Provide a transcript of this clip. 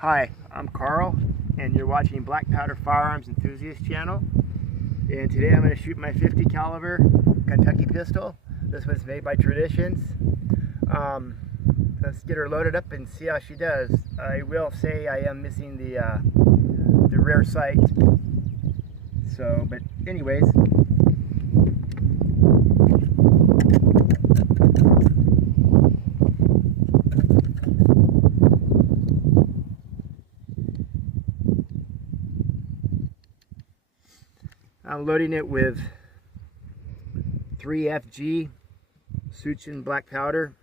Hi, I'm Carl, and you're watching Black Powder Firearms Enthusiast channel. And today I'm going to shoot my 50 caliber Kentucky pistol. This was made by Traditions. Let's get her loaded up and see how she does. I will say I am missing the rear sight. So, but anyways. I'm loading it with 3FG Suisun black powder.